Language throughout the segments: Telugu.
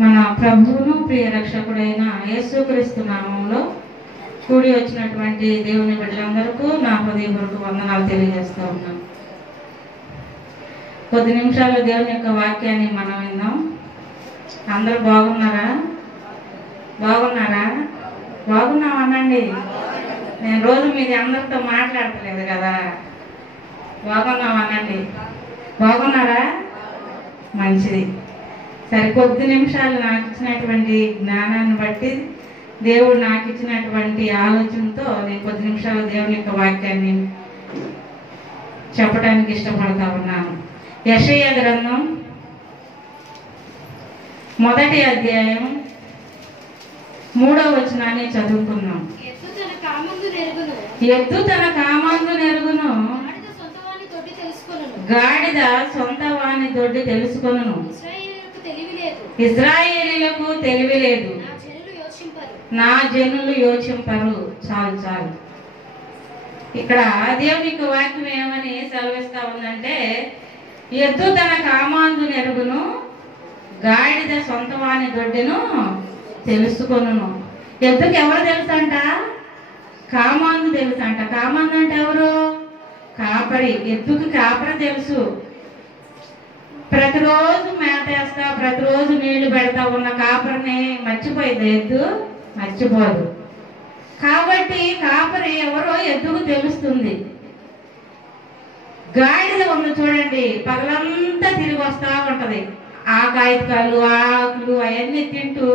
మన ప్రభువును ప్రియ రక్షకుడైన యేసుక్రీస్తు నామంలో కూడి వచ్చినటువంటి దేవుని బిడ్డలందరికీ నా హృదయపూర్వక వందనాలు తెలియజేస్తూ ఉన్నాం. కొద్ది నిమిషాలు దేవుని యొక్క వాక్యాన్ని మనం విందాం. అందరూ బాగున్నారా? బాగున్నామనండి. నేను రోజు మీది అందరితో మాట్లాడతలేదు కదా. బాగున్నామనండి. బాగున్నారా? మంచిది. సరే, కొద్ది నిమిషాలు నాకు ఇచ్చినటువంటి జ్ఞానాన్ని బట్టి, దేవుడు నాకు ఇచ్చినటువంటి ఆలోచనతో నేను కొద్ది నిమిషాలు దేవుని యొక్క వాక్యాన్ని చెప్పడానికి ఇష్టపడతా ఉన్నాను. యెషయా గ్రంథం 1వ అధ్యాయం 3వ వచనాన్ని చదువుకున్నాం. ఎద్దు తన కామందు నెరుగును, గాడిద సొంత వాని దొడ్డి తెలుసుకొనును. ఇశ్రాయేలీయులకు తెలివి లేదు, నా జనులు యోచింపరు. చాలు. ఇక్కడ దేవునికి వాక్యం ఏమని సెలవిస్తా ఉందంటే, ఎద్దు తన కామాందు నెరుగును, గాడిద సొంత వాని దొడ్డిను తెలుసుకొనును. ఎద్దుకి ఎవరు తెలుసంట? కామాందు తెలుసంట. కామాందు అంటే ఎవరు? కాపరి. ఎద్దుకి కాపరి తెలుసు. ప్రతిరోజు మేతేస్తా, ప్రతిరోజు నీళ్లు పెడతా ఉన్న కాపరిని మర్చిపోయింది ఎద్దు? మర్చిపోదు. కాబట్టి కాపరి ఎవరో ఎద్దుకు తెలుస్తుంది. గాడిద ఉంది చూడండి, పగలంతా తిరిగి వస్తా ఉంటది. ఆ కాగితాలు, ఆకులు అవన్నీ తింటూ,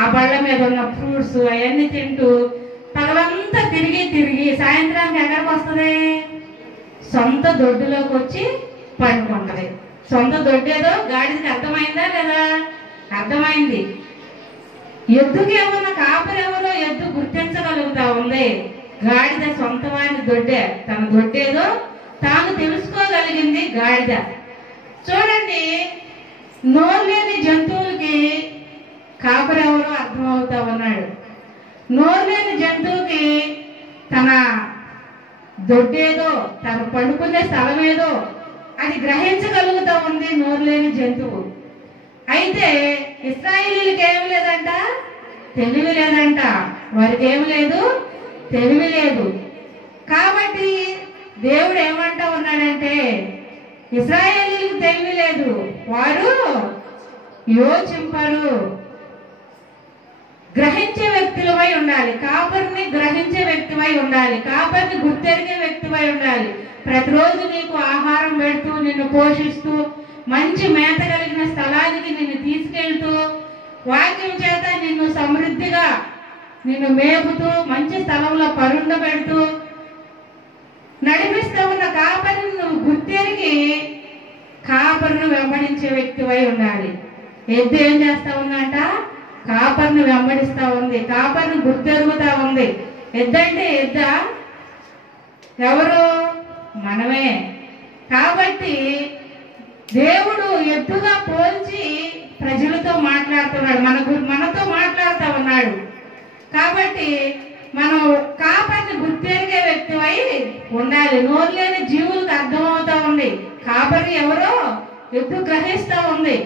ఆ బళ్ళ మీద ఉన్న ఫ్రూట్స్ అవన్నీ తింటూ పగలంతా తిరిగి సాయంత్రానికి ఎక్కడికి వస్తుంది? సొంత దొడ్డులోకి వచ్చి పండుకుంటది. సొంత దొడ్డేదో గాడిదకి అర్థమైందా లేదా? అర్థమైంది. ఎద్దుకి ఏమన్నా కాపరి ఎవరో ఎద్దు గుర్తించగలుగుతా ఉంది. గాడిద సొంత వాని దొడ్డే, తన దొడ్డేదో తాను తెలుసుకోగలిగింది గాడిద. చూడండి, నోరు లేని జంతువులకి కాపరి ఎవరో అర్థమవుతా ఉన్నాడు. నోరు లేని జంతువుకి తన దొడ్డేదో, తను పడుకునే స్థలం ఏదో అది గ్రహించగలుగుతా ఉంది నోరు లేని జంతువు. అయితే ఇశ్రాయేలీయులకి ఏమి లేదంట? తెలివి లేదంట. వారికి ఏమి లేదు? తెలివి లేదు. కాబట్టి దేవుడు ఏమంటా ఉన్నాడంటే, ఇశ్రాయేలీయులకు తెలివి లేదు, వారు యోచింపరు. గ్రహించే వ్యక్తులమై ఉండాలి. కాపరిని గ్రహించే వ్యక్తివై ఉండాలి. కాపరిని గుర్తెరిగే వ్యక్తివై ఉండాలి. ప్రతిరోజు నీకు ఆహారం పెడుతూ, నిన్ను పోషిస్తూ, మంచి మేత కలిగిన స్థలానికి నిన్ను తీసుకెళ్తూ, వాక్యం చేత నిన్ను సమృద్ధిగా నిన్ను మేపుతూ, మంచి స్థలంలో పరుండబెడుతూ నడిపిస్తూ ఉన్న కాపరిని నువ్వు గుర్తెరిగి కాపరిని వెంబడించే వ్యక్తివై ఉండాలి. ఎద్దు ఏం చేస్తా ఉందంట? కాపరిని వెంబడిస్తా ఉంది, కాపరిని గుర్తెరుగుతా ఉంది. ఎద్దంటే ఎద్దా? ఎవరు? మనమే. కాబట్టి దేవుడు ఎద్దుగా పోల్చి ప్రజలతో మాట్లాడుతున్నాడు, మనతో మాట్లాడుతూ ఉన్నాడు. కాబట్టి మనం కాపరిని గుర్తెరిగే వ్యక్తివై ఉండాలి. నోరు లేని జీవులకు అర్థమవుతా ఉంది కాపరి ఎవరో ఎద్దు గ్రహిస్తూ ఉంది.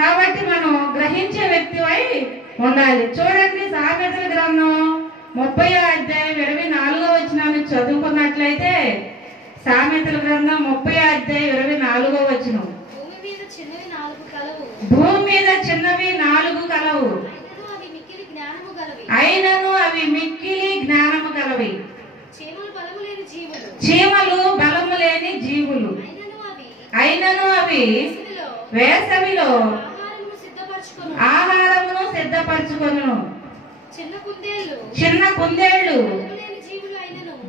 కాబట్టి మనం గ్రహించే వ్యక్తివై ఉండాలి. చూడండి, సామెతల గ్రంథం 30వ అధ్యాయం 24వ వచనాన్ని చదువుకున్నట్లయితే, సామెతల గ్రంథం 30వ అధ్యాయం 24వ వచనం, భూమి మీద చిన్నవి 4 కలవు, అయినను అవి మిక్కిలి జ్ఞానము గలవి. చీమలు బలము లేని జీవులు, అయినను అవి వేసవిలో ఆహారమును సిద్ధపరచుకొను. చిన్న కుందేళ్లు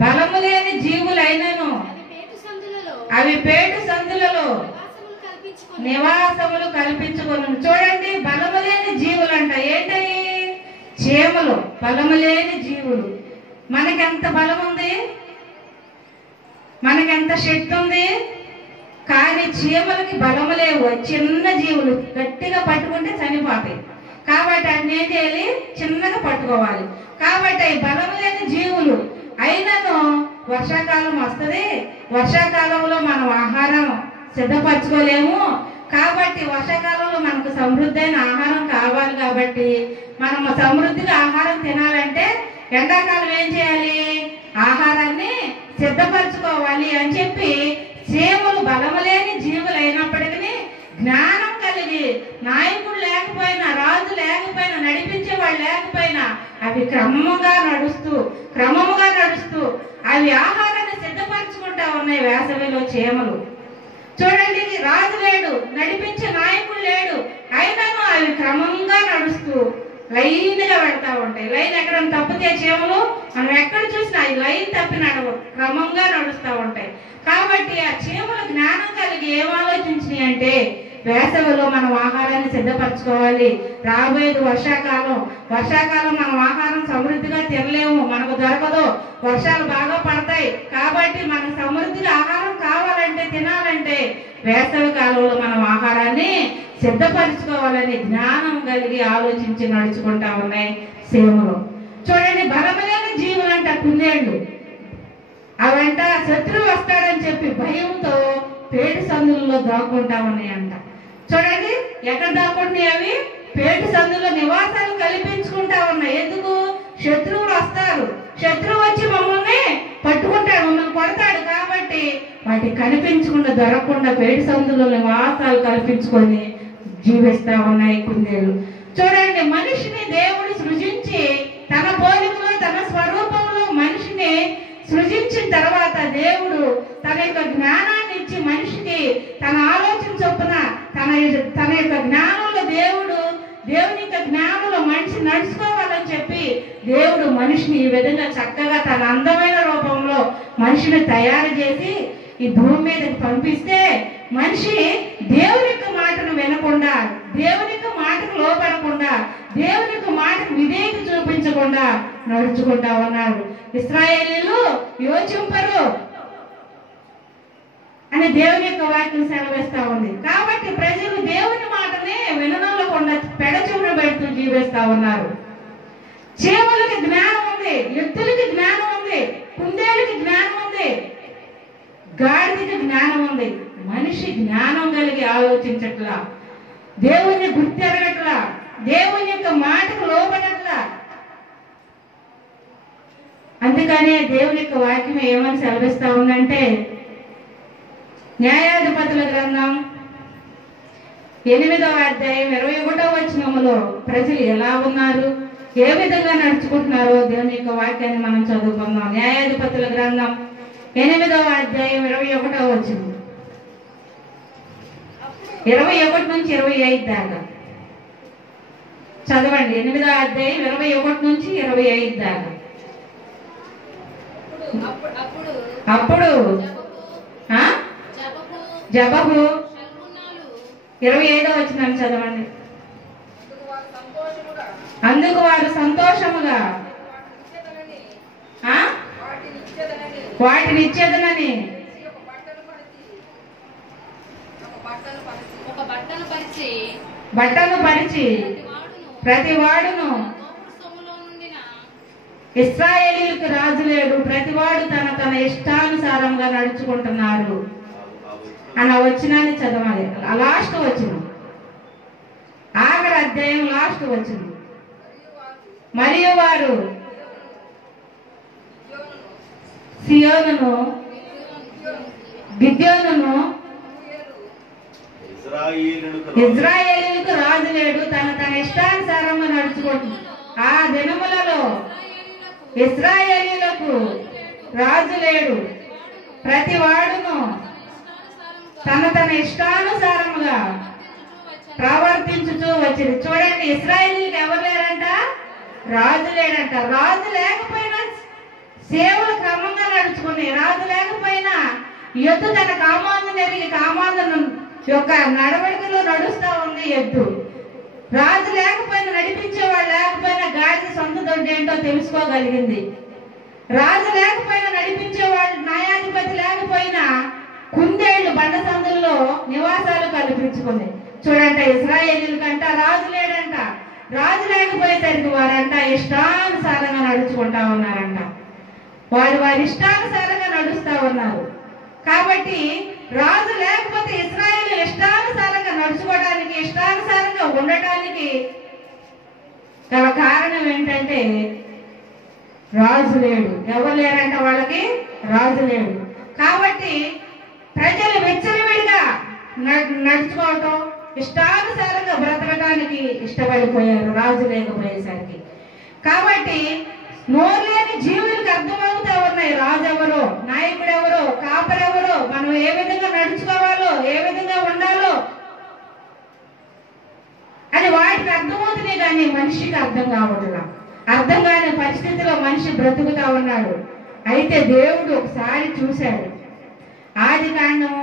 బలము లేని జీవులైనను అవి పేటు సందులలో నివాసములు కల్పించుకొను. చూడండి, బలము లేని జీవులంట. ఏంటవి? చీమలు బలము లేని జీవులు. మనకెంత బలం ఉంది, మనకెంత శక్తి ఉంది, కానీ చీమలకి బలము లేవు. చిన్న జీవులు గట్టిగా పట్టుకుంటే చనిపోతాయి. కాబట్టి అన్ని ఏం చేయాలి? చిన్నగా పట్టుకోవాలి. కాబట్టి అవి బలము లేని జీవులు. అయినను వర్షాకాలం వస్తుంది, వర్షాకాలంలో మనం ఆహారం సిద్ధపరచుకోలేము. కాబట్టి వర్షాకాలంలో మనకు సమృద్ధైన ఆహారం కావాలి కాబట్టి మనం సమృద్ధిగా ఆహారం తినాలంటే ఎండాకాలం ఏం చేయాలి? ఆహారాన్ని సిద్ధపరచుకోవాలి అని చెప్పి చీమలు బలము లేని జీవులైనప్పటికీ జ్ఞానం కలిగి నాయకుడు లేకపోయినా, రాజు లేకపోయినా, నడిపించే వాళ్ళు లేకపోయినా అవి క్రమముగా నడుస్తూ అవి ఆహారాన్ని సిద్ధపరచుకుంటా ఉన్నాయి. వేసవిలో చీమలు చూడండి, రాజు లేడు, నడిపించే నాయకుడు లేడు, అయినాను అవి క్రమంగా నడుస్తూ లైన్ గా పెడతా ఉంటాయి. లైన్ ఎక్కడైనా తప్పితే చీమలు మనం ఎక్కడ చూసినా ఈ లైన్ తప్పి నడవు, క్రమంగా నడుస్తూ ఉంటాయి. కాబట్టి ఆ చీమలు జ్ఞానం కలిగి ఏం ఆలోచించినాయి అంటే వేసవిలో మనం ఆహారాన్ని సిద్ధపరచుకోవాలి. రాబోయేది వర్షాకాలం మనం ఆహారం సమృద్ధిగా తినలేము, మనకు దొరకదు, వర్షాలు బాగా పడతాయి. కాబట్టి మనం సమృద్ధిగా ఆహారం కావాలంటే, తినాలంటే వేసవి కాలంలో మనం ఆహారాన్ని సిద్ధపరచుకోవాలని జ్ఞానం కలిగి ఆలోచించి నడుచుకుంటా ఉన్నాయి చీమలు. చూడండి, బలమైన జీవులంట కుందేళ్ళు. అవంట శత్రువు వస్తాడని చెప్పి భయంతో పేటు సందులలో దాక్కుంటా ఉన్నాయంట. చూడండి, ఎక్కడ దాక్కుంటున్నాయి అవి? పేటు సందులో నివాసాలు కల్పించుకుంటా ఉన్నాయి. ఎందుకు? శత్రువులు వస్తారు, శత్రువు వచ్చి మమ్మల్ని పట్టుకుంటాడు, మమ్మల్ని కొడతాడు. కాబట్టి వాటికి కనిపించకుండా, దొరకకుండా పేటు సందులో నివాసాలు కల్పించుకొని జీవిస్తా ఉన్నాయి కుందేళ్ళు. చూడండి, మనిషిని దేవుడు సృజించి తన పోలికలో, తన స్వరూపంలో మనిషిని సృజించిన తర్వాత దేవుడు తన యొక్క జ్ఞానాన్ని ఇచ్చి మనిషికి తన ఆలోచన చొప్పున తన యొక్క జ్ఞానంలో దేవుని యొక్క జ్ఞానంలో మనిషి నడుచుకోవాలని చెప్పి దేవుడు మనిషిని ఈ విధంగా చక్కగా తన అందమైన రూపంలో మనిషిని తయారు చేసి ఈ భూమి మీదకి పంపిస్తే మనిషి దేవుని యొక్క మాటను వినకుండా, దేవుని యొక్క మాటకు లోపడకుండా, దేవుని యొక్క మాటకు విధేయత చూపించకుండా నడుచుకుంటా ఉన్నారు. ఇశ్రాయేలీయులు యోచింపరు అని దేవుని యొక్క వాక్యం సెలవిస్తా ఉంది. కాబట్టి ప్రజలు దేవుని మాటనే వినడంలోకుండా పెడచెవున పెడుతూ జీవిస్తా ఉన్నారు. చీమలకి జ్ఞానం ఉంది, ఎద్దులకి జ్ఞానం ఉంది, కుందేలుకి జ్ఞానం ఉంది, గాడిదకి జ్ఞానం ఉంది. మనిషి జ్ఞానం కలిగి ఆలోచించట్లా, దేవుని గుర్తెరగట్లా, దేవుని యొక్క మాటకు లోబడట్లా. అందుకనే దేవుని యొక్క వాక్యం ఏమని సెలవిస్తా ఉందంటే, న్యాయాధిపతుల గ్రంథం 8వ అధ్యాయం 21వ వచనములో ప్రజలు ఎలా ఉన్నారు, ఏ విధంగా నడుచుకుంటున్నారో దేవుని యొక్క వాక్యాన్ని మనం చదువుకుందాం. న్యాయాధిపతుల గ్రంథం 8వ అధ్యాయం 21వ వచనం, 21 నుంచి 25 దాకా చదవండి. 8వ అధ్యాయం 21 నుంచి 25 దాకా. అప్పుడు జబహు 25వ వచనం చదవండి. అందుకు వారు సంతోషముగా వాటిని ఇచ్చేదనని బట్టను పరిచి ప్రతి వాడును, ఇశ్రాయేలీయులకు రాజు లేడు, ప్రతివాడు తన ఇష్టానుసారంగా నడుచుకుంటున్నారు అన్న వచనాన్ని చదవాలి. లాస్ట్ వచనం, ఆఖరి అధ్యాయం లాస్ట్ వచనం. మరియు వారు సియోనును, గిద్యోనును, ఇశ్రాయేలీయులకు రాజు లేడు, తన ఇష్టానుసారంగా నడుచుకుంటున్నారు. ఆ దినములలో ఇశ్రాయేలీయులకు రాజు లేడు, ప్రతి వాడును తన ఇష్టానుసారముగా ప్రవర్తించుతూ వచ్చింది. చూడండి, ఇశ్రాయేలీయులకు ఎవరు లేరంట? రాజు లేడంట. రాజు లేకపోయినా సేవలు క్రమంగా నడుచుకుని, రాజు లేకపోయినా ఎద్దు తన కామాంధుని ఎరిగి కామాంధుని యొక్క నడవడికలో నడుస్తా ఉంది ఎద్దు. రాజు లేకపోయినా, నడిపించేవాడు లేకపోయినా గాడిద సొంత దొడ్డు ఏంటో తెలుసుకోగలిగింది. రాజు లేకపోయినా, నడిపించేవాడు న్యాయాధిపతి లేకపోయినా కుందేళ్లు బండ సందుల్లో నివాసాలు కల్పించుకుంది. చూడంట, ఇశ్రాయేలీయులకంట రాజు లేడంట. రాజు లేకపోయేసరికి వారంట ఇష్టానుసారంగా నడుచుకుంటా ఉన్నారంట. వారి ఇష్టానుసారంగా నడుస్తా ఉన్నారు. కాబట్టి రాజు లేకపోతే ఇశ్రాయేలు ఇష్టానుసారంగా నడుచుకోవడానికి, ఇష్టానుసారంగా ఉండటానికి గల కారణం ఏంటంటే రాజు లేడు. ఎవరు లేరంట వాళ్ళకి? రాజు లేడు. కాబట్టి ప్రజలు విచ్చలవిడిగా నడుచుకోవటం, ఇష్టానుసారంగా బ్రతకడానికి ఇష్టపడిపోయారు రాజు లేకపోయేసరికి. కాబట్టి నోరులేని జీవులకు అర్థమవుతా ఉన్నాయి రాజు ఎవరో, నాయకుడు ఎవరో, కాపరెవరో, మనం ఏ విధంగా నడుచుకోవాలో, ఏ విధంగా ఉండాలో అని వాటికి అర్థమవుతున్నాయి. కానీ మనిషికి అర్థం కావట్లా. అర్థం కాని పరిస్థితిలో మనిషి బ్రతుకుతా ఉన్నాడు. అయితే దేవుడు ఒకసారి చూశాడు. ఆదికాండం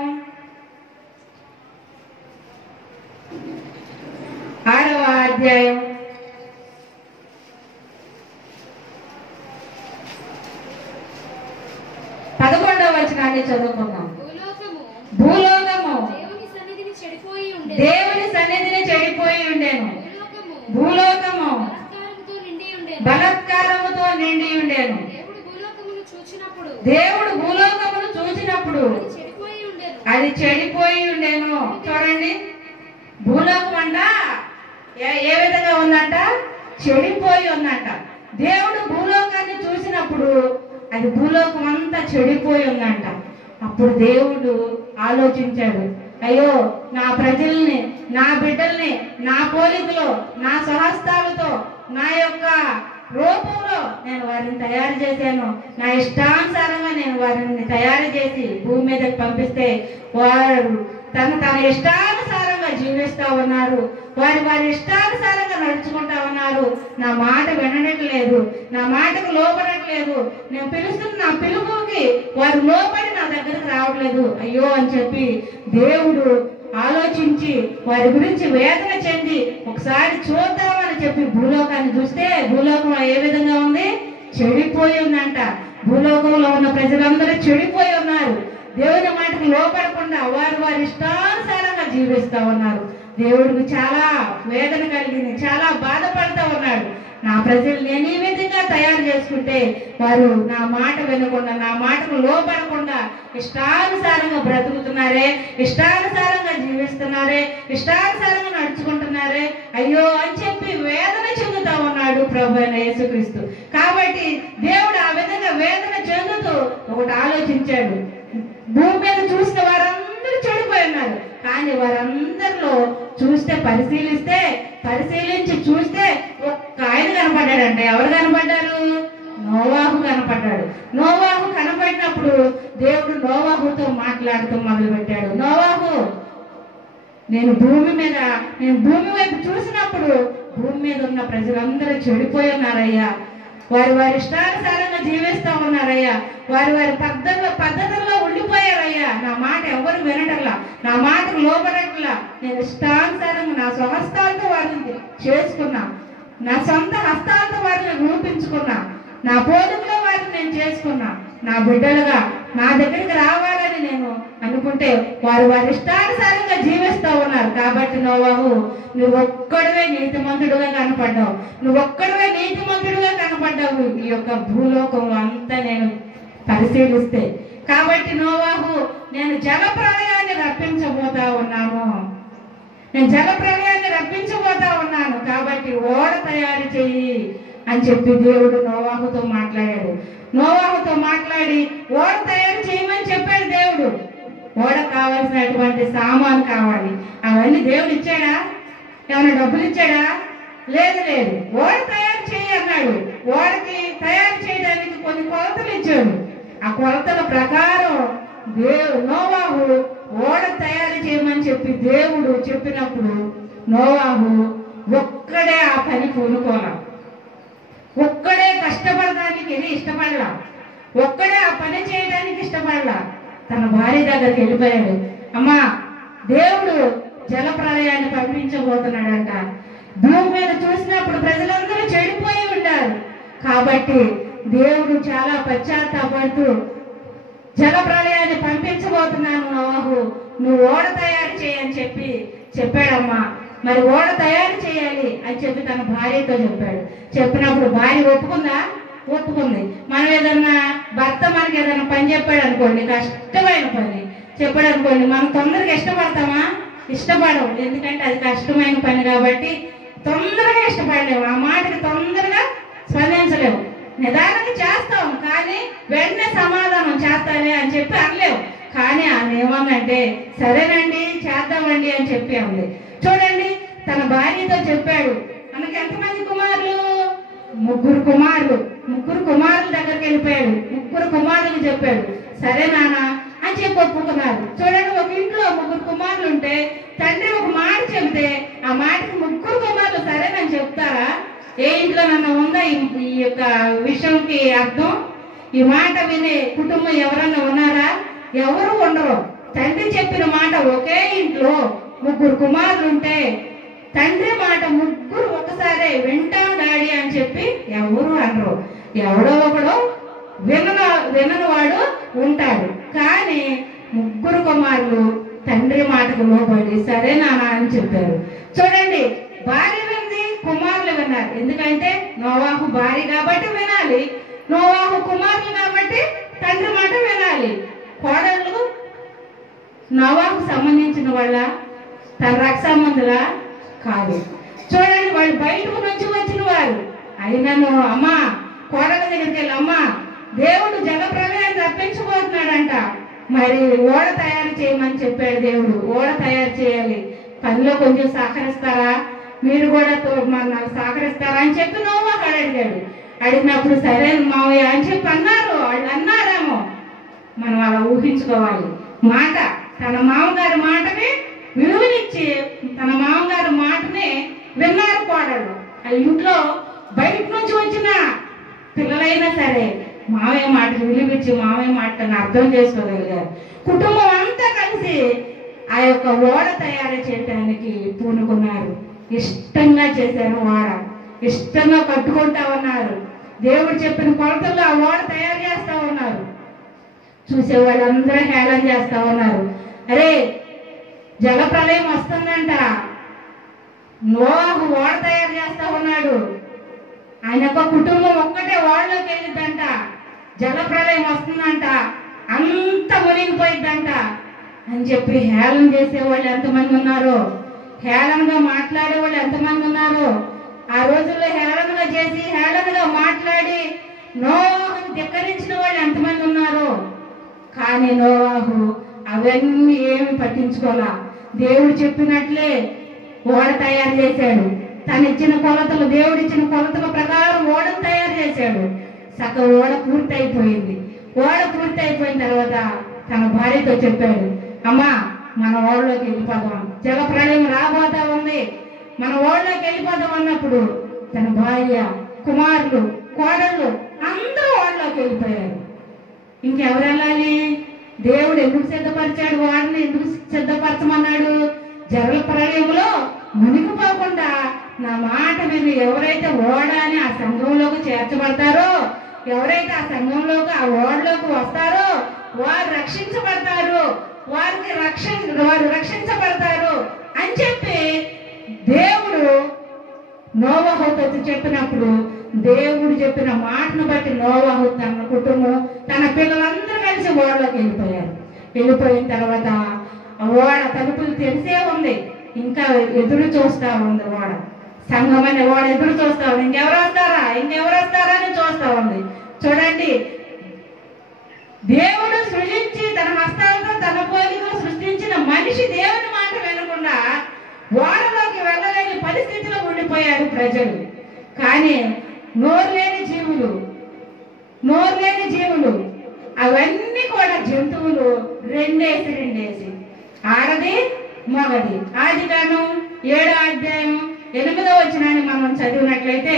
6వ అధ్యాయం 11వ వచనాన్ని చదువుకుందాం. భూలోకము దేవుని సన్నిధిని చెడిపోయి ఉండేను. భూలోకము బలాత్కారముతో నిండి ఉండేను. దేవుడు భూలోకమును చూచినప్పుడు అది చెడిపోయి ఉండేను. చూడండి, భూలోకం అంట ఏ విధంగా ఉందంట? చెడిపోయి ఉందంట. దేవుడు భూలోకాన్ని చూసినప్పుడు అది భూలోకం అంతా చెడిపోయి ఉందంట. అప్పుడు దేవుడు ఆలోచించాడు, అయ్యో నా ప్రజల్ని, నా బిడ్డల్ని నా పోలికలో, నా స్వహస్తాలతో, నా యొక్క రూపంలో నేను వారిని తయారు చేశాను. నా ఇష్టానుసారంగా నేను వారిని తయారు చేసి భూమి మీదకి పంపిస్తే వారు తన ఇష్టానుసారంగా జీవిస్తూ ఉన్నారు. వారి ఇష్టానుసారంగా నడుచుకుంటా ఉన్నారు. నా మాట వినట్లేదు, నా మాటకు లోపడట్లేదు. నేను పిలుస్తున్న నా పిలుపుకి వారు లోపడి నా దగ్గరకు రావట్లేదు. అయ్యో అని చెప్పి దేవుడు ఆలోచించి వారి గురించి వేదన చెంది ఒకసారి చూద్దామని చెప్పి భూలోకాన్ని చూస్తే భూలోకంలో ఏ విధంగా ఉంది? చెడిపోయి ఉందంట. భూలోకంలో ఉన్న ప్రజలందరూ చెడిపోయి ఉన్నారు. దేవుని మాటకు లోపడకుండా వారి ఇష్టానుసారంగా జీవిస్తూ ఉన్నారు. దేవుడికి చాలా వేదన కలిగింది, చాలా బాధపడుతూ ఉన్నాడు. నా ప్రజలు నేను ఈ విధంగా తయారు చేసుకుంటే వారు నా మాట వినకుండా, నా మాటకు లోపడకుండా ఇష్టానుసారంగా బ్రతుకుతున్నారే, ఇష్టానుసారంగా జీవిస్తున్నారే, ఇష్టానుసారంగా నడుచుకుంటున్నారే, అయ్యో అని చెప్పి వేదన చెందుతా ఉన్నాడు ప్రభు అయిన యేసుక్రీస్తు. కాబట్టి దేవుడు ఆ విధంగా వేదన చెందుతూ ఒకటి ఆలోచించాడు. భూమి మీద చూసిన వారందరూ చెడిపోయి ఉన్నారు. కానీ వారందరిలో పరిశీలించి చూస్తే ఒక్క ఆయన కనపడ్డాడంట. ఎవరు కనపడ్డారు? నోవాహు కనపడ్డాడు. నోవాహు కనపడినప్పుడు దేవుడు నోవాహుతో మాట్లాడుతూ మొదలు పెట్టాడు. నోవాహు, నేను భూమి వైపు చూసినప్పుడు భూమి మీద ఉన్న ప్రజలందరూ చెడిపోయి ఉన్నారయ్యా. వారి ఇష్టానుసారంగా జీవిస్తూ ఉన్నారయ్యా. వారి పద్ధతుల్లో ఉండిపోయారయ్యా. నా మాట ఎవరు వినటల్లా, నా మాటకు లోపడట్లా. నేను ఇష్టానుసారంగా నా స్వహస్తాలతో వారిని చేసుకున్నా, నా సొంత హస్తాలతో వారిని రూపించుకున్నా, నా పోలికలో వారిని నేను చేసుకున్నా. నా బిడ్డలుగా నా దగ్గరికి రావాలని నేను అనుకుంటే వారి ఇష్టానుసారంగా జీవిస్తూ ఉన్నారు. కాబట్టి నోవాహు, నువ్వు ఒక్కడవే నీతిమంతుడుగా కనపడ్డావు. ఈ యొక్క భూలోకంలో అంతా నేను పరిశీలిస్తే. కాబట్టి నోవాహు, నేను జల ప్రళయాన్ని రప్పించబోతా ఉన్నాను. కాబట్టి ఓడ తయారు చెయ్యి అని చెప్పి దేవుడు నోవాహుతో మాట్లాడాడు. నోవాహుతో మాట్లాడి ఓడ తయారు చేయమని చెప్పాడు దేవుడు. ఓడ కావాల్సినటువంటి సామాను కావాలి. అవన్నీ దేవుడు ఇచ్చాడా? ఏమైనా డబ్బులు ఇచ్చాడా? లేదు. ఓడ తయారు చేయి అన్నాడు. ఓడకి తయారు చేయడానికి కొన్ని కొలతలు ఇచ్చాడు. ఆ కొలతల ప్రకారం నోవాహు ఓడ తయారు చేయమని చెప్పి దేవుడు చెప్పినప్పుడు నోవాహు ఒక్కడే ఆ పని పూనుకోలా. ఒక్కడే కష్టపడడానికి ఇష్టపడలా. ఒక్కడే ఆ పని చేయడానికి ఇష్టపడలా. తన భార్య దగ్గరికి వెళ్ళిపోయాడు. అమ్మా, దేవుడు జల ప్రళయాన్ని పంపించబోతున్నాడంట. భూమి మీద చూసినప్పుడు ప్రజలందరూ చెడిపోయి ఉంటారు. కాబట్టి దేవుడు చాలా పశ్చాత్తాపడుతూ జల ప్రళయాన్ని పంపించబోతున్నాను నోవాహు, నువ్వు ఓడ తయారు చేయని చెప్పాడమ్మా. మరి ఓడ తయారు చేయాలి అని చెప్పి తన భార్యతో చెప్పాడు. చెప్పినప్పుడు భార్య ఒప్పుకుంది. మనం ఏదన్నా భర్త మనకి ఏదైనా పని చెప్పాడు అనుకోండి, కష్టమైన పని చెప్పాడు అనుకోండి, మనం తొందరగా ఇష్టపడతామా? ఇష్టపడవు. ఎందుకంటే అది కష్టమైన పని కాబట్టి తొందరగా ఇష్టపడలేము, ఆ మాటకి తొందరగా స్పందించలేము. నిదానంగా చేస్తాం కానీ వెంటనే సమాధానం చేస్తానే అని చెప్పి అనలేము. కానీ ఆమె ఏమన్నంటే సరేనండి చేద్దామండి అని చెప్పి అంది. చూడండి, తన భార్యతో చెప్పాడు. మనకి ఎంతమంది కుమారులు? 3 కుమారులు. 3 కుమారుల దగ్గరికి వెళ్ళిపోయాడు. 3 కుమారులకు చెప్పాడు. సరే నాన్న అని చెప్పి ఒప్పుకున్నారు. చూడండి, ఒక ఇంట్లో 3 కుమారులు ఉంటే తండ్రి ఒక మాట చెబితే ఆ మాటకి 3 కుమారులు సరేనని చెప్తారా? ఏ ఇంట్లో నన్ను ఉందా ఈ యొక్క విషయంకి అర్థం? ఈ మాట వినే కుటుంబం ఎవరన్నా ఉన్నారా? ఎవరు ఉండరు. తండ్రి చెప్పిన మాట ఒకే ఇంట్లో 3 కుమారులు ఉంటే తండ్రి మాట 3 ఒకసారి వింటాం డాడీ అని చెప్పి ఎవరు అనరు. ఎవడో ఒకడు వినని వాడు ఉంటాడు. కానీ 3 కుమారులు తండ్రి మాటకు లోబడి సరే నాన్న అని చెప్పారు. చూడండి, భార్య వింది, కుమారులు విన్నారు. ఎందుకంటే నోవాహు భార్య కాబట్టి వినాలి, నోవాహు కుమారులు కాబట్టి తండ్రి మాట వినాలి. కోడళ్ళు నోవాహుకు సంబంధించిన వాళ్ళ, తన రక్ష సంబంధులా కాదు. చూడండి, వాళ్ళు బయటకు నుంచి వచ్చిన వారు అయినను అమ్మా కోడల దగ్గరికి వెళ్ళి అమ్మా దేవుడు జలప్రలయాన్ని తప్పించబోతున్నాడంట, మరి ఓడ తయారు చేయమని చెప్పాడు దేవుడు. ఓడ తయారు చేయాలి, పనిలో కొంచెం సహకరిస్తారా, మీరు కూడా నాకు సహకరిస్తారా అని చెప్పి నోవాహు అడిగాడు. అడిగినప్పుడు సరే మావయ్య అని చెప్పి అన్నారు. వాళ్ళు అన్నారేమో, మనం అలా ఊహించుకోవాలి. మాట, తన మామగారి మాటని విలువనిచ్చి తన మామగారి మాటని విన్నారు కోడళ్ళు. ఆ ఇంట్లో బయట నుంచి వచ్చిన పిల్లలైనా సరే మావయ్య మాటలు విలువిచ్చి మావయ్య మాటను అర్థం చేసుకోగలిగారు. కుటుంబం అంతా కలిసి ఆ యొక్క ఓడ తయారు చేయడానికి పూనుకున్నారు. ఇష్టంగా చేశారు. ఓడ ఇష్టంగా కట్టుకుంటా ఉన్నారు. దేవుడు చెప్పిన కొలతల్లో ఆ ఓడ తయారు చేస్తా ఉన్నారు. చూసే వాళ్ళందరూ హేళన చేస్తా ఉన్నారు. అరే జలప్రలయం వస్తుందంట, నోవాహు ఓడ తయారు చేస్తా ఉన్నాడు, ఆయన యొక్క కుటుంబం ఒక్కటే ఓడలోకి వెళ్ళిద్దంట, జలప్రలయం వస్తుందంట, అంత మునిగిపోయిద్దంట అని చెప్పి హేళన చేసేవాళ్ళు ఎంతమంది ఉన్నారో, హేళనగా మాట్లాడే వాళ్ళు ఎంతమంది ఉన్నారో. ఆ రోజుల్లో హేళనగా చేసి హేళనగా మాట్లాడి నోవాహుని ధిక్కరించిన వాళ్ళు ఎంతమంది ఉన్నారో. కానీ నోవాహు అవన్నీ ఏమి పట్టించుకోలా. దేవుడు చెప్పినట్లే ఓడ తయారు చేశాడు. తనిచ్చిన కొలతలు, దేవుడిచ్చిన కొలతల ప్రకారం ఓడను తయారు చేశాడు. సగం ఓడ పూర్తయిపోయింది. ఓడ పూర్తయిపోయిన తర్వాత తన భార్యతో చెప్పాడు, అమ్మా మన ఓడలోకి వెళ్ళిపోదాం, జల ప్రళయం రాబోతా ఉంది, మన ఓడలోకి వెళ్ళిపోదాం అన్నప్పుడు తన భార్య, కుమారులు, కోడళ్ళు అందరూ ఓడలోకి వెళ్ళిపోయారు. ఇంకెవరు వెళ్ళాలి? దేవుడు ఎందుకు సిద్ధపరిచాడు? వాడిని ఎందుకు సిద్ధపరచమన్నాడు? జల ప్రళయంలో మునిగిపోకుండా నా మాట విని ఎవరైతే ఓడ అని ఆ సంఘంలోకి చేర్చబడతారో, ఎవరైతే ఆ సంఘంలోకి ఆ ఓడలోకి వస్తారో వారు రక్షించబడతారు, వారు రక్షించబడతారు అని చెప్పి దేవుడు నోవాహుతో చెప్పినప్పుడు, దేవుడు చెప్పిన మాటను బట్టి నోవాహు తన కుటుంబం, తన పిల్లలందరూ కలిసి ఓడలోకి వెళ్ళిపోయారు. వెళ్ళిపోయిన తర్వాత ఓడ తలుపులు తెరిసే ఉంది, ఇంకా ఎదురు చూస్తా ఉంది ఓడ. సంఘం అనే ఓడ ఎదురు చూస్తా ఉంది, ఇంకెవరు వస్తారా అని చూస్తా ఉంది. చూడండి, దేవుడు సృజించి తన హస్తాలతో తన పోలికలు సృష్టించిన మనిషి దేవుని మాట వినకుండా ఓడలోకి వెళ్ళలేని పరిస్థితిలో ఉండిపోయారు ప్రజలు. కానీ నోరు లేని జీవులు అవన్నీ కూడా జంతువులు రెండేసి ఆడది మగది. ఆదికాండం 7వ అధ్యాయం 8వ వచనాన్ని మనం చదివినట్లయితే,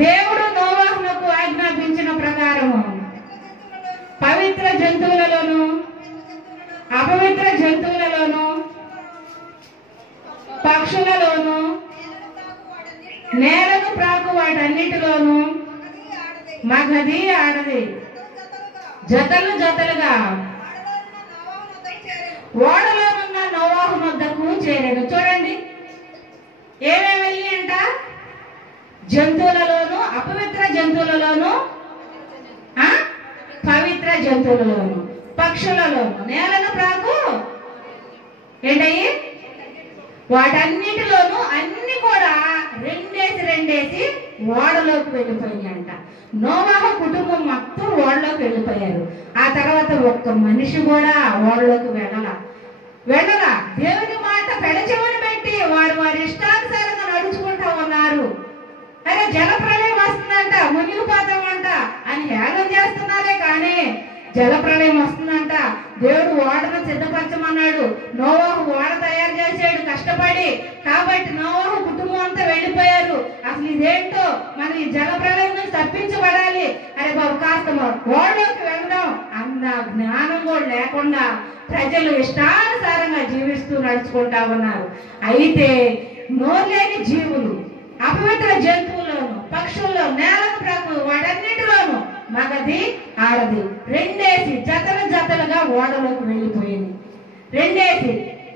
దేవుడు నోవాహునకు ఆజ్ఞాపించిన ప్రకారము పవిత్ర జంతువులలోను అపవిత్ర జంతువులలోను పక్షులలోను నేలకు ప్రాకు వాటన్నిటిలోను మగది ఆడది జతలుగా ఓడలోనున్న నోవాహు వద్దకు చేరాడు. చూడండి, ఏమేమి అంట? జంతువులలోను అపవిత్ర జంతువులలోను పవిత్ర జంతువులలోను పక్షులలోను నేలకు ప్రాకు ఏంటయ్యి వాటన్నిటిలోనూ అన్ని ఓడలోకి వెళ్ళిపోయినాయి అంట. నోవాహు కుటుంబం మొత్తం ఓడలోకి వెళ్ళిపోయారు. ఆ తర్వాత ఒక్క మనిషి కూడా ఓడలోకి వెళ్ళలా. దేవుని మాట పెడచెవిన పెట్టి వారి ఇష్టానుసారంగా నడుచుకుంటా ఉన్నారు. అరే జలప్రళయం వస్తుందంట, మునిగిపోతామంట అని హేళన చేస్తున్నారే కానీ జలప్రళయం వస్తుందంట. దేవుడు ఓడను సిద్ధపరచమన్నాడు. నోవాహు ఓడ తయారు చేసాడు కష్టపడి. కాబట్టి నోవాహు కుటుంబం అంతా వెళ్ళిపోయారు. అసలు ఇదేంటో మనం ఈ జలప్రళయం నుంచి తప్పించబడాలి, అరే బాబు కాస్త ఓడలోకి వెళ్దాం అన్న జ్ఞానం కూడా లేకుండా ప్రజలు ఇష్టానుసారంగా జీవిస్తూ నడుచుకుంటా ఉన్నారు. అయితే నోరులేని జీవులు, అపవిత్ర జంతువుల్లోను, పక్షుల్లో, నేలకు ప్రాకు వాటన్నిటిలోను మగది ఆడది రెండేసి జతలుగా ఓడలోకి వెళ్ళిపోయింది.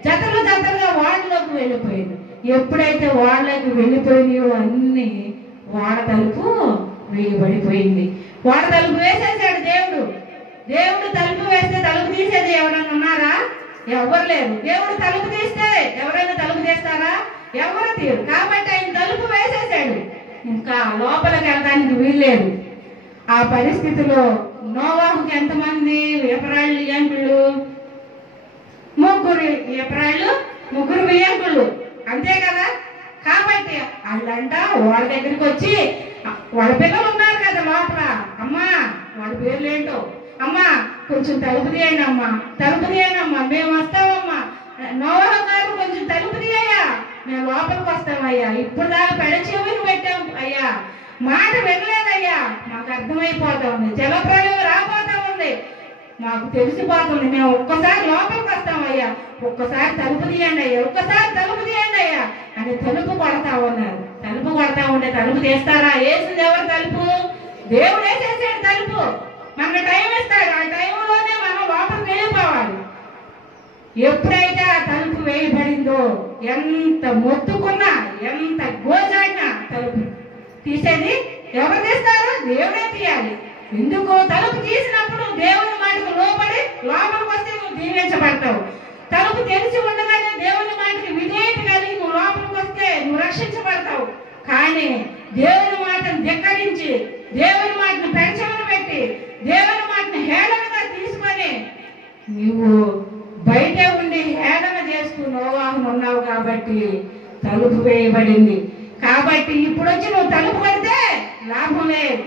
జతలుగా ఓడలోకి వెళ్ళిపోయింది. ఎప్పుడైతే ఓడలోకి వెళ్ళిపోయినాయో అన్ని ఓడ తలుపు వేయబడిపోయింది. ఓడ తలుపు వేసేసాడు దేవుడు తలుపు వేస్తే తలుపు తీసేది ఎవరైనా ఉన్నారా? ఎవరు లేరు. దేవుడు తలుపు తీస్తే ఎవరైనా తలుపు తీస్తారా? ఎవరు తీరు. కాబట్టి ఆయన తలుపు వేసేసాడు. ఇంకా లోపలికి వెళ్ళడానికి వీల్లేదు. ఆ పరిస్థితిలో నోవాహుకి ఎంతమంది ఎపరాళ్ళు వియంకులు? ముగ్గురు వియంకులు, అంతే కదా. కాబట్టి వాళ్ళంట వాళ్ళ దగ్గరికి వచ్చి వాళ్ళ పిల్లలు ఉన్నారు కదా లోపల, అమ్మా వాళ్ళ పేర్లు ఏంటో, అమ్మా కొంచెం తలుపు తీయండి అమ్మా, మేము వస్తామమ్మా. నోవాహు గారు కొంచెం తలుపు తీయ్యా, మేము లోపలికి వస్తామయ్యా. ఇప్పుడు దాకా పెడచెవిని పెట్టాం అయ్యా, మాట వినలేదయ్యా, మాకు అర్థమైపోతా ఉంది, జలప్రళయం రాబోతా ఉంది, మాకు తెలిసిపోతుంది, మేము ఒక్కసారి లోపలికి వస్తామయ్యా, ఒక్కసారి తలుపు తీయండి అయ్యా అని తలుపు కొడతా ఉన్నారు. తలుపు కొడతా ఉంటే తలుపు తీస్తారా? వేసింది ఎవరు తలుపు? దేవుడే చేసాడు తలుపు. మన టైం ఇస్తాడు, ఆ టైంలోనే మనం లోపలికి వెళ్ళిపోవాలి. ఎప్పుడైతే ఆ తలుపు వేయబడిందో ఎంత మొత్తుకున్నా ఎంత గోజాడినా తలుపు తీసేది ఎవరు తీస్తారు? దేవుడే తీయాలి. ఎందుకు? తలుపు తీసినప్పుడు దేవుని మాటకు లోబడి లోపలికి వస్తే నువ్వు దీవించబడతావు. తలుపు తెరిచి ఉండగానే దేవుని మాటకి విధేయత కలిగి నువ్వు లోపలికి వస్తే నువ్వు రక్షించబడతావు. కానీ దేవుని మాటను ధిక్కరించి, దేవుని మాటను పెంచమని పెట్టి, దేవుని మాటను హేళనగా తీసుకొని నువ్వు బయట ఉండి హేళన చేస్తూ నోవాహును ఉన్నావు కాబట్టి తలుపు వేయబడింది. కాబట్టి ఇప్పుడు వచ్చి నువ్వు తలుపు కడితే లాభం లేదు.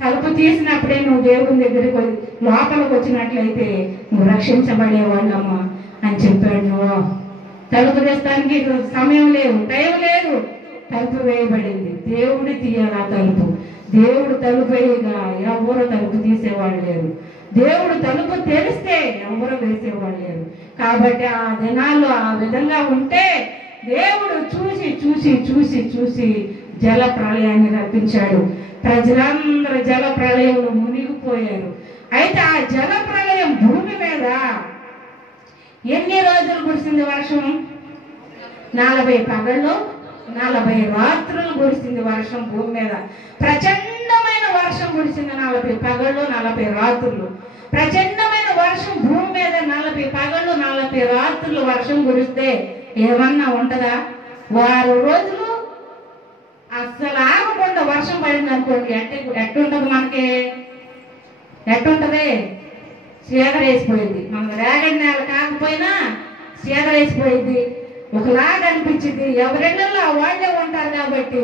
తలుపు తీసినప్పుడే నువ్వు దేవుని దగ్గరికి లోపలికి వచ్చినట్లయితే నువ్వు రక్షించబడేవాళ్ళమ్మా అని చెప్పాడు నోవాహు. తలుపు తెస్తానికి సమయం లేదు, టైం లేదు. తలుపు వేయబడింది. దేవుడు తీయాలి ఆ తలుపు. దేవుడు తలుపు వేయగా ఎవరు తలుపు తీసేవాళ్ళు లేరు. దేవుడు తలుపు తెరిస్తే ఎవరు వేసేవాళ్ళు లేరు. కాబట్టి ఆ దినాల్లో ఆ విధంగా ఉంటే దేవుడు చూసి చూసి చూసి చూసి జల ప్రళయాన్ని రప్పించాడు. ప్రజలందరూ జల ప్రళయంలో మునిగిపోయారు. అయితే ఆ జల ప్రళయం భూమి మీద ఎన్ని రోజులు కురిసింది వర్షం? 40 పగళ్ళు 40 రాత్రులు కురిసింది వర్షం భూమి మీద. ప్రచండమైన వర్షం కురిసింది. 40 పగళ్ళు 40 రాత్రులు. ప్రచండమైన వర్షం భూమి మీద 40 పగళ్ళు 40 రాత్రులు వర్షం కురిస్తే ఏమన్నా ఉంటదా? 6 రోజులు అస్సలు ఆగకుండా వర్షం పడింది అనుకోండి, ఎట్టుంటది మనకి? ఎట్టుంటది? సీదరేసిపోయింది. మన రేగడి నేల కాకపోయినా సీదరేసిపోయింది. ఒకలాగా అనిపించింది. ఎవరెళ్ళల్లో వాళ్ళే ఉంటారు కాబట్టి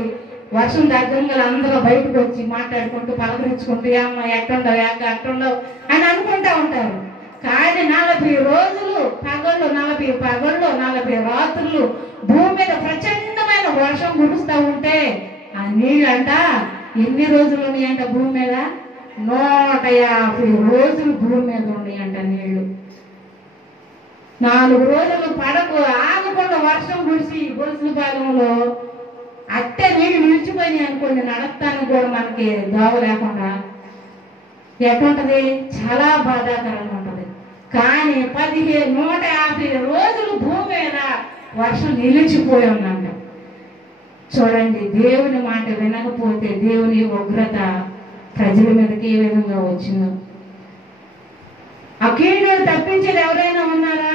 వర్షం దగ్గర అందరూ బయటకు వచ్చి మాట్లాడుకుంటూ పలకరించుకుంటూ అమ్మ ఎట్టుండవు అట్టుండవు అని అనుకుంటా ఉంటారు. కానీ 40 రోజులు పగళ్ళు 40 పగళ్ళు 40 రాత్రులు భూమి మీద ప్రచండమైన వర్షం కురుస్తూ ఉంటే ఆ నీళ్ళంట ఎన్ని రోజులు ఉన్నాయంట భూమి మీద? 150 రోజులు భూమి మీద ఉన్నాయంట నీళ్లు. 4 రోజులు పడకు ఆగకుండా వర్షం కురిసి గొలుసుల భాగంలో అట్టే నీళ్ళు నిలిచిపోయినాయి అనుకోండి, నడస్తానికి కూడా మనకి దోవ లేకుండా ఎట్టుంటది? చాలా బాధాకరంగా ఉంటది. కానీ 150 రోజులు భూమి మీద వర్షం నిలిచిపోయి ఉందంట. చూడండి, దేవుని మాట వినకపోతే దేవుని ఉగ్రత ప్రజల మీదకి ఏ విధంగా వచ్చిందో. ఆ కీడు తప్పించేది ఎవరైనా ఉన్నారా?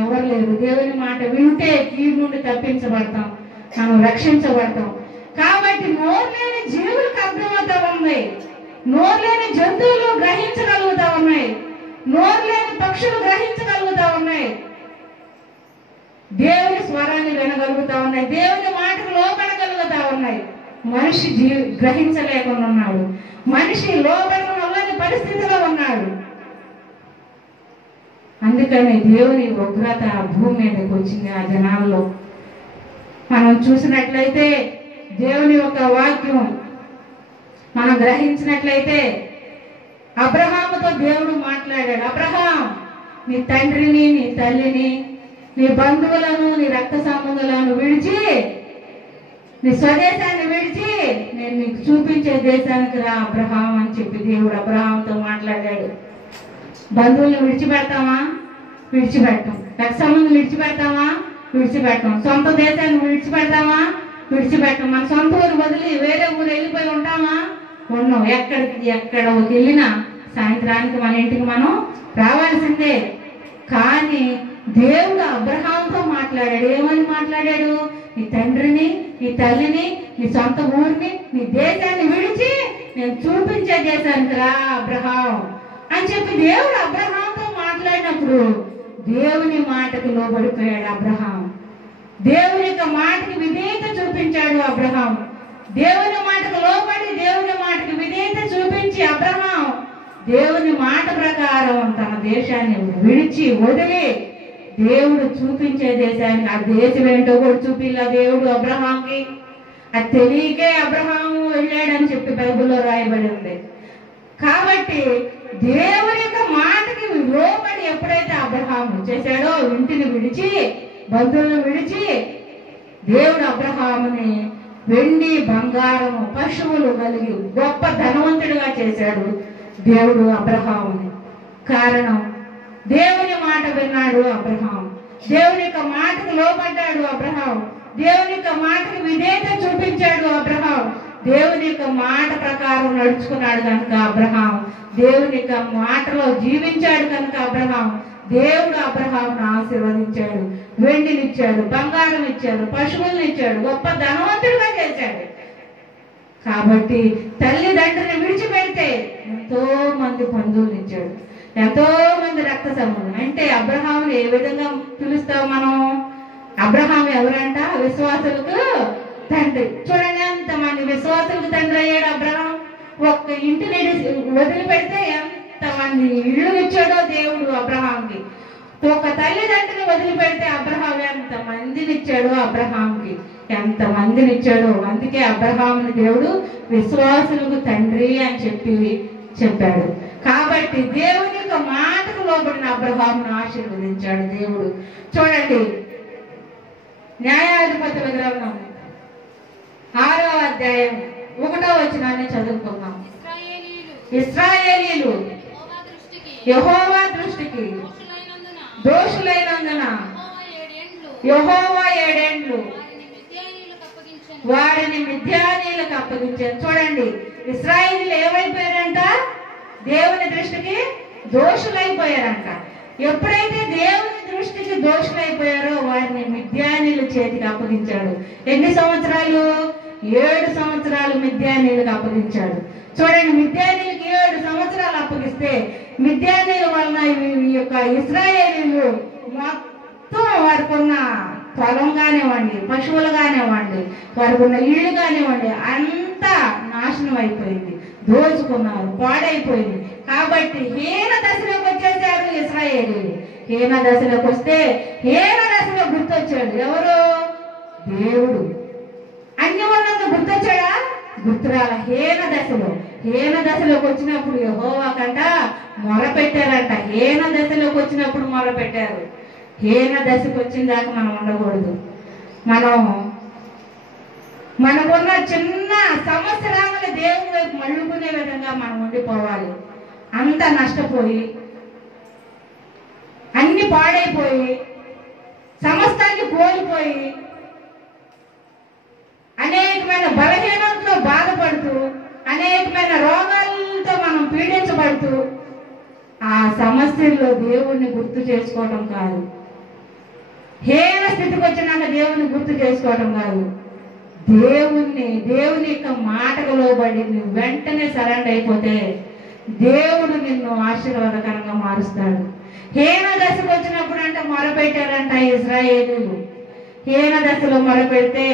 ఎవరు లేరు. దేవుని మాట వింటే కీడు నుండి తప్పించబడతాం, మనం రక్షించబడతాం. కాబట్టి నోరు లేని జీవులకు అర్థమవుతా ఉంది, నోరు లేని జంతువులు గ్రహించగలుగుతా ఉన్నాయి, నోరు లేని పక్షులు గ్రహించగలుగుతా ఉన్నాయి, దేవుని స్వరాన్ని వినగలుగుతా ఉన్నాయి, దేవుని మాటకు లోపడగలుగుతా ఉన్నాయి. మనిషి గ్రహించలేకుండా ఉన్నాడు, మనిషి లోపడని పరిస్థితిలో ఉన్నాడు. అందుకని దేవుని ఉగ్రత భూమి మీదకి వచ్చింది ఆ జనాల్లో. మనం చూసినట్లయితే దేవుని యొక్క వాక్యం మనం గ్రహించినట్లయితే అబ్రహాముతో దేవుడు మాట్లాడాడు. అబ్రహాం, నీ తండ్రిని, నీ తల్లిని, నీ బంధువులను, నీ రక్త సంబంధులను విడిచి, నీ స్వదేశాన్ని విడిచి నేను నీకు చూపించే దేశానికి రా అబ్రహాం అని చెప్పి దేవుడు అబ్రహాంతో మాట్లాడాడు. బంధువులను విడిచిపెడతామా? విడిచిపెడతాం. రక్త సంబంధులు విడిచిపెడతామా? విడిచిపెడతాం. సొంత దేశాన్ని విడిచిపెడతామా? విడిచిపెడతాం. మన సొంత ఊరు వదిలి వేరే ఊరు వెళ్ళిపోయి ఉంటామా? ఉన్నాం. ఎక్కడికి వెళ్ళినా సాయంత్రానికి మన ఇంటికి మనం రావాల్సిందే. కానీ దేవుడు అబ్రహాంతో మాట్లాడాడు. ఏమని మాట్లాడాడు? నీ తండ్రిని, నీ తల్లిని, నీ సొంత ఊరిని, నీ దేశాన్ని విడిచి నేను చూపించే దేశానికి రా అబ్రహాం అని చెప్పి దేవుడు అబ్రహాంతో మాట్లాడినప్పుడు దేవుని మాటకు లోబడిపోయాడు అబ్రహాం. దేవుని యొక్క మాటకి విధేయత చూపించాడు అబ్రహాం. దేవుని మాటకు లోబడి దేవుని మాటకి విధేయత చూపించి అబ్రహాం దేవుని మాట ప్రకారం తన దేశాన్ని విడిచి వదిలి దేవుడు చూపించే దేశానికి, ఆ దేశం ఏంటో కూడా చూపిలా దేవుడు అబ్రహాంకి. అది తెలియకే అబ్రహాము వెళ్ళాడని చెప్పి బైబిల్లో రాయబడి ఉంది. కాబట్టి దేవుని యొక్క మాటకి లోబడి ఎప్పుడైతే అబ్రహాము చేశాడో, ఇంటిని విడిచి బంధువులను విడిచి దేవుడు అబ్రహాముని వెండి, బంగారము, పశువులు కలిగి గొప్ప ధనవంతుడిగా చేశాడు దేవుడు అబ్రహాముని. కారణం దేవుని మాట విన్నాడు అబ్రహాం, దేవుని యొక్క మాటకు లోబడ్డాడు అబ్రహాం, దేవుని యొక్క మాటకు విధేయత చూపించాడు అబ్రహాం, దేవుని యొక్క మాట ప్రకారం నడుచుకున్నాడు కనుక అబ్రహాం, దేవుని యొక్క మాటలో జీవించాడు కనుక అబ్రహాం, దేవుడు అబ్రహాంను ఆశీర్వదించాడు. వెండినిచ్చాడు, బంగారం ఇచ్చాడు, పశువులను ఇచ్చాడు, గొప్ప ధనవంతుడిగా చేశాడు. కాబట్టి తల్లిదండ్రులను విడిచిపెడితే ఎంతో మంది బంధువులు ఇచ్చాడు, ఎంతో మంది రక్త సంబంధం. అంటే అబ్రహామును ఏ విధంగా పిలుస్తావు మనం? అబ్రహాం ఎవరంట? విశ్వాసులకు తండ్రి. చూడండి, ఎంతమంది విశ్వాసులకు తండ్రి అయ్యాడు అబ్రహాం. ఒక్క ఇంటిని వదిలిపెడితే ఎంతమంది ఇళ్ళు ఇచ్చాడో దేవుడు అబ్రహాంకి. ఒక తల్లిదండ్రులు వదిలిపెడితే అబ్రహాం ఎంత మందిని ఇచ్చాడో అబ్రహాంకి, ఎంత మందిని ఇచ్చాడో. అందుకే అబ్రహాముని దేవుడు విశ్వాసులకు తండ్రి అని చెప్పాడు. కాబట్టి దేవుని యొక్క మాటకు లోబడిన అబ్రహామును ఆశీర్వదించాడు దేవుడు. చూడండి, న్యాయాధిపతుల గ్రంథం 6వ అధ్యాయం 1వ వచనాన్ని చదువుకుందాం. ఇశ్రాయేలీయులు యెహోవా దృష్టికి దోషులైనందున యెహోవా 7 ఏండ్లు వారిని మిద్యానీయులకు అప్పగించారు. చూడండి, ఇశ్రాయేలీయులు ఏమైపోయారంట? దేవుని దృష్టికి దోషులైపోయారంట. ఎప్పుడైతే దేవుని దృష్టికి దోషులైపోయారో వారిని మిద్యానీయుల చేతికి అప్పగించాడు. ఎన్ని సంవత్సరాలు? 7 సంవత్సరాలు మిద్యానీయులకు అప్పగించాడు. చూడండి, మిద్యానీయులకి 7 సంవత్సరాలు అప్పగిస్తే మిద్యానీయుల వలన ఈ యొక్క ఇశ్రాయేలీయులు మొత్తం వారికి ఉన్న పొలం కానివ్వండి, పశువులు కానివ్వండి, వారికి ఉన్న ఇళ్ళు కానివ్వండి, అంతా నాశనం అయిపోయింది, దోచుకున్నారు, పాడైపోయింది. కాబట్టి హీన దశలోకి వచ్చేసారు ఇశ్రాయేలీయులు. హీన దశలోకి వస్తే హీన దశలో గుర్తొచ్చాడు ఎవరు? దేవుడు. అన్యవర్ణంగా గుర్తొచ్చాడా? గుర్తురాల. హీన దశలోకి వచ్చినప్పుడు యెహోవా కంట మొరపెట్టారంట. హీన దశలోకి వచ్చినప్పుడు మొరపెట్టారు. హీన దశకు వచ్చిన దాకా మనం ఉండకూడదు. మనకున్న చిన్న సంవత్సరాలను దేవుని వైపు మళ్ళుకునే విధంగా మనం ఉండిపోవాలి. అంతా నష్టపోయి, అన్ని పాడైపోయి, సమస్తాన్ని కోల్పోయి, అనేకమైన బలహీనతలో బాధపడుతూ, అనేకమైన రోగాలతో మనం పీడించబడుతూ, ఆ సమస్యల్లో దేవుణ్ణి గుర్తు చేసుకోవడం కాదు. హీన స్థితికి వచ్చినాక దేవుణ్ణి గుర్తు చేసుకోవడం కాదు. దేవుని యొక్క మాటకు లోబడి నువ్వు వెంటనే సరెండర్ అయిపోతే దేవుడు నిన్ను ఆశీర్వాదకరంగా మారుస్తాడు. హీన దశకు వచ్చినప్పుడు అంటే మొరపెట్టారంట ఇశ్రాయేలీయులు. హీన దశలో మొరపెడితే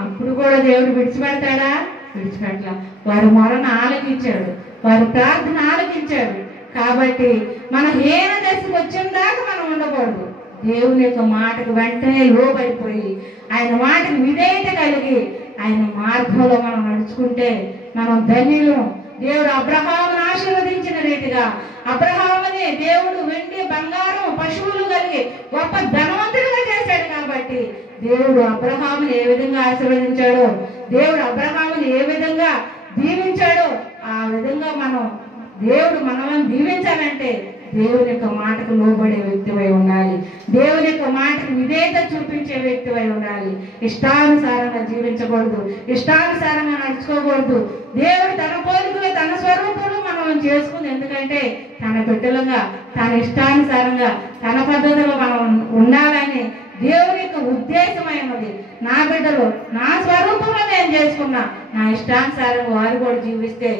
అప్పుడు కూడా దేవుడు విడిచిపెడతాడా? విడిచిపెట్టలా. వారి మొరను ఆలకించాడు, వారి ప్రార్థన ఆలకించాడు. కాబట్టి మన హీన దశకు వచ్చిన దాకా మనం ఉండకూడదు. దేవుని యొక్క మాటకు వెంటనే లోబడిపోయి ఆయన మాటకు విధేయత కలిగి ఆయన మార్గంలో మనం నడుచుకుంటే మనం ధన్యులు. దేవుడు అబ్రహామును ఆశీర్వదించిన రీతిగా అబ్రహాముని దేవుడు వెండి బంగారం పశువులు కలిగి గొప్ప ధనవంతుడిగా చేశాడు. కాబట్టి దేవుడు అబ్రహాముని ఏ విధంగా ఆశీర్వదించాడో, దేవుడు అబ్రహాముని ఏ విధంగా దీవించాడో ఆ విధంగా దేవుడు మనల్ని దీవించాలంటే దేవుని యొక్క మాటకు లోబడే వ్యక్తివై ఉండాలి. దేవుని యొక్క మాటకు విధేయత చూపించే వ్యక్తివై ఉండాలి. ఇష్టానుసారంగా జీవించకూడదు, ఇష్టానుసారంగా నడుచుకోకూడదు. దేవుడు తన పోలికలు తన స్వరూపంలో మనం చేసుకుంది. ఎందుకంటే తన బిడ్డలుగా తన ఇష్టానుసారంగా తన పద్ధతిలో మనం ఉండాలని దేవుని యొక్క ఉద్దేశమైనది. నా బిడ్డలు నా స్వరూపంలో నేను చేసుకున్నా, నా ఇష్టానుసారంగా వారు కూడా జీవిస్తే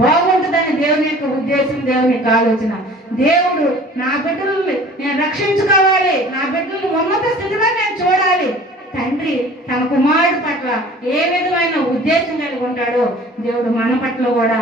బాగుంటుందని దేవుని యొక్క ఉద్దేశం, దేవుని యొక్క ఆలోచన. దేవుడు నా బిడ్డల్ని నేను రక్షించుకోవాలి, నా బిడ్డల్ని ఉన్నత స్థితిలో నేను చూడాలి. తండ్రి తన కుమారుడు పట్ల ఏ విధమైన ఉద్దేశం కలిగి ఉంటాడో దేవుడు మన పట్ల కూడా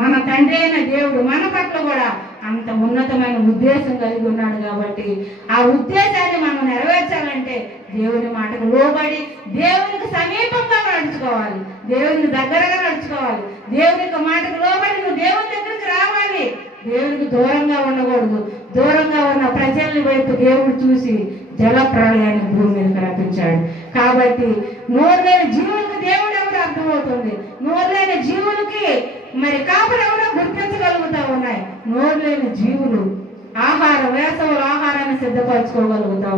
మన తండ్రి అయిన దేవుడు మన పట్ల కూడా అంత ఉన్నతమైన ఉద్దేశం కలిగి ఉన్నాడు. కాబట్టి ఆ ఉద్దేశాన్ని మనం నెరవేర్చాలంటే దేవుని మాటకు లోబడి దేవునికి సమీపంగా నడుచుకోవాలి, దేవునికి దగ్గరగా నడుచుకోవాలి. దేవుని యొక్క మాటకు లోబడి నువ్వు దేవుని దగ్గరికి రావాలి. దేవునికి దూరంగా ఉండకూడదు. దూరంగా ఉన్న ప్రజల్ని వైపు దేవుడు చూసి జల ప్రళయాన్ని భూమి మీదకి రప్పించాడు. కాబట్టి నోరు లేని జీవులకు దేవుడు ఎవరు అర్థమవుతుంది. నోరు లేని జీవులకి మరి కాపులు ఎవరో గుర్తించగలుగుతా ఉన్నాయి. నోరు లేని జీవులు వేసవులు ఆహారాన్ని సిద్ధపరచుకోగలుగుతా ఉన్నాయి.